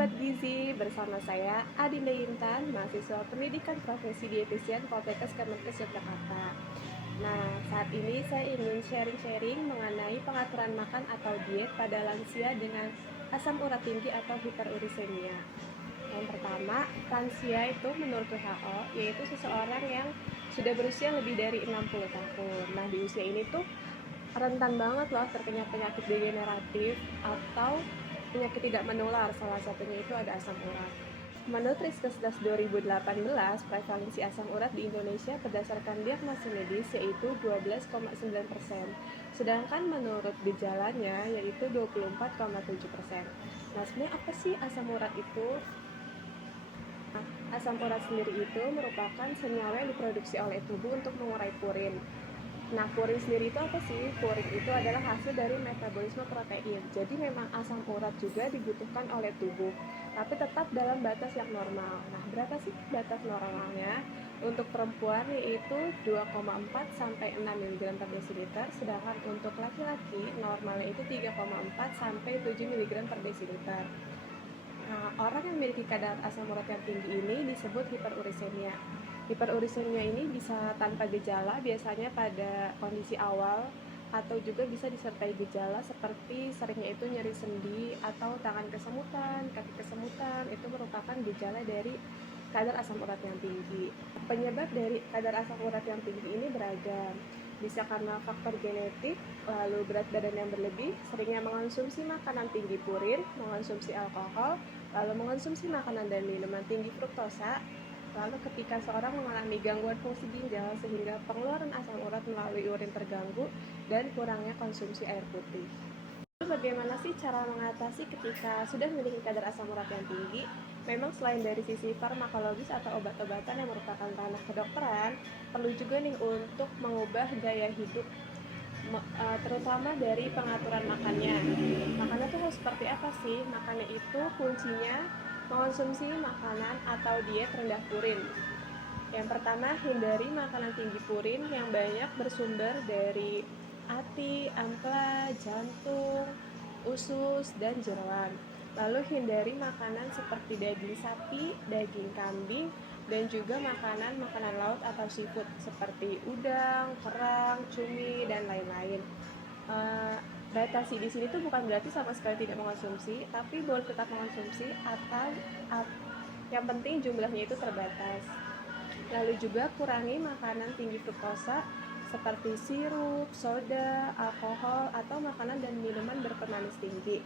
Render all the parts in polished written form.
Sobat Gizi, bersama saya Adinda Intan, mahasiswa Pendidikan Profesi Dietitian Poltekkes Kemenkes Yogyakarta. Nah, saat ini saya ingin sharing-sharing mengenai pengaturan makan atau diet pada lansia dengan asam urat tinggi atau hiperurisemia. Yang pertama, lansia itu menurut WHO yaitu seseorang yang sudah berusia lebih dari 60 tahun. Nah, di usia ini tuh rentan banget loh terkena penyakit degeneratif atau penyakit tidak menular, salah satunya itu ada asam urat. Menurut Riskesdas 2018, prevalensi asam urat di Indonesia berdasarkan diagnosis medis yaitu 12,9%, sedangkan menurut gejalanya yaitu 24,7%. Nah, sebenarnya apa sih asam urat itu? Asam urat sendiri itu merupakan senyawa yang diproduksi oleh tubuh untuk mengurai purin. Nah, purin sendiri itu apa sih? Purin itu adalah hasil dari metabolisme protein. Jadi memang asam urat juga dibutuhkan oleh tubuh, tapi tetap dalam batas yang normal. Nah, berapa sih batas normalnya? Untuk perempuan yaitu 2,4 sampai 6 mg per desiliter, sedangkan untuk laki-laki normalnya itu 3,4 sampai 7 mg per desiliter. Nah, orang yang memiliki kadar asam urat yang tinggi ini disebut hiperurisemia. Hiperurisemia ini bisa tanpa gejala, biasanya pada kondisi awal, atau juga bisa disertai gejala seperti seringnya itu nyeri sendi atau tangan kesemutan, kaki kesemutan. Itu merupakan gejala dari kadar asam urat yang tinggi. Penyebab dari kadar asam urat yang tinggi ini beragam. Bisa karena faktor genetik, lalu berat badan yang berlebih, seringnya mengonsumsi makanan tinggi purin, mengonsumsi alkohol, lalu mengonsumsi makanan dan minuman tinggi fruktosa, lalu ketika seorang mengalami gangguan fungsi ginjal sehingga pengeluaran asam urat melalui urin terganggu, dan kurangnya konsumsi air putih. Lalu bagaimana sih cara mengatasi ketika sudah memiliki kadar asam urat yang tinggi? Memang selain dari sisi farmakologis atau obat-obatan yang merupakan ranah kedokteran, perlu juga nih untuk mengubah gaya hidup, terutama dari pengaturan makannya. Makannya tuh harus seperti apa sih? Makannya itu kuncinya mengonsumsi makanan atau diet rendah purin. Yang pertama, hindari makanan tinggi purin yang banyak bersumber dari ati, ampela, jantung, usus, dan jeroan. Lalu hindari makanan seperti daging sapi, daging kambing, dan juga makanan laut atau seafood seperti udang, kerang, cumi, dan lain-lain. Batasi di sini tuh bukan berarti sama sekali tidak mengonsumsi, tapi boleh tetap mengonsumsi atau yang penting jumlahnya itu terbatas. Lalu juga kurangi makanan tinggi fruktosa seperti sirup, soda, alkohol, atau makanan dan minuman berpemanis tinggi.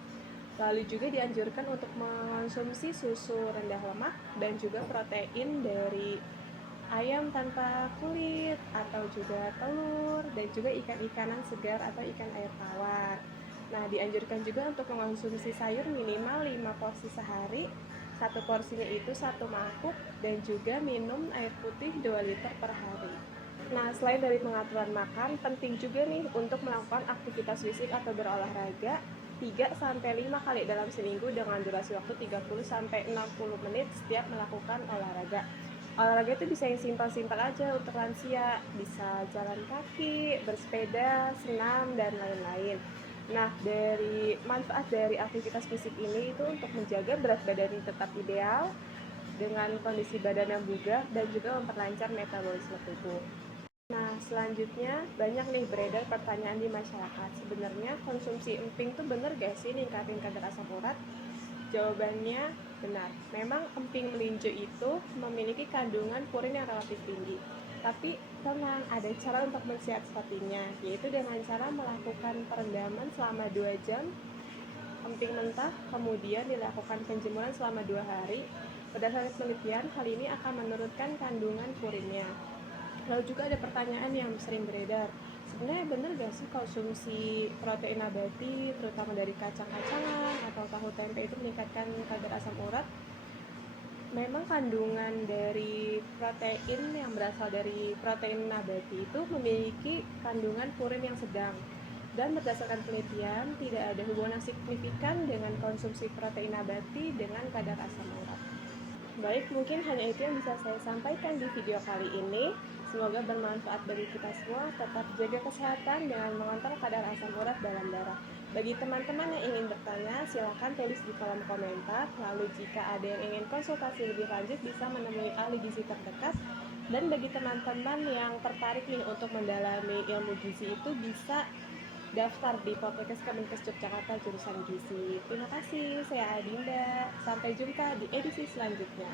Lalu juga dianjurkan untuk mengonsumsi susu rendah lemak dan juga protein dari ayam tanpa kulit atau juga telur dan juga ikan-ikanan segar atau ikan air tawar. Nah, dianjurkan juga untuk mengonsumsi sayur minimal 5 porsi sehari, satu porsinya itu 1 mangkuk, dan juga minum air putih 2 liter per hari. Nah, selain dari pengaturan makan, penting juga nih untuk melakukan aktivitas fisik atau berolahraga 3-5 kali dalam seminggu dengan durasi waktu 30-60 menit setiap melakukan olahraga. Olahraga itu bisa yang simpel-simpel aja untuk lansia, bisa jalan kaki, bersepeda, senam, dan lain-lain. Nah, dari manfaat dari aktivitas fisik ini itu untuk menjaga berat badan tetap ideal dengan kondisi badan yang bugar dan juga memperlancar metabolisme tubuh. Nah, selanjutnya banyak nih beredar pertanyaan di masyarakat. Sebenarnya konsumsi emping tuh bener gak sih ningkatin kadar asam urat? Jawabannya benar. Memang emping melinjo itu memiliki kandungan purin yang relatif tinggi. Tapi tenang, ada cara untuk mensiasatinya, yaitu dengan cara melakukan perendaman selama 2 jam emping mentah, kemudian dilakukan penjemuran selama 2 hari. Berdasarkan penelitian, hal ini akan menurunkan kandungan purinnya. Lalu juga ada pertanyaan yang sering beredar, sebenarnya benar gak sih konsumsi protein nabati, terutama dari kacang-kacangan atau tahu tempe itu meningkatkan kadar asam urat? Memang kandungan dari protein yang berasal dari protein nabati itu memiliki kandungan purin yang sedang, dan berdasarkan penelitian tidak ada hubungan signifikan dengan konsumsi protein nabati dengan kadar asam urat. Baik, mungkin hanya itu yang bisa saya sampaikan di video kali ini. Semoga bermanfaat bagi kita semua. Tetap jaga kesehatan dengan mengontrol kadar asam urat dalam darah. Bagi teman-teman yang ingin bertanya, silakan tulis di kolom komentar. Lalu jika ada yang ingin konsultasi lebih lanjut, bisa menemui ahli gizi terdekat. Dan bagi teman-teman yang tertarik nih untuk mendalami ilmu gizi itu, bisa daftar di Poltekkes Kemenkes Yogyakarta jurusan gizi. Terima kasih, saya Adinda. Sampai jumpa di edisi selanjutnya.